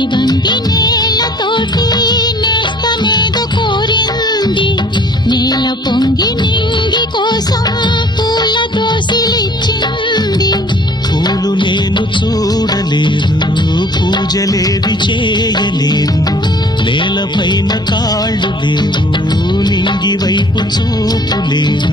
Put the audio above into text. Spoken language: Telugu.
ఇవంగి నేలతోటి నేస్తమేదో కోరింది. నేల పొంగి నింగి కోసం పూల దోసిలిచ్చింది. పూలు నేను చూడలేదు, పూజలేవి చేయలేదు. నేలపైన కాళ్ళు లేవు, నింగి వైపు చూపు లేదు.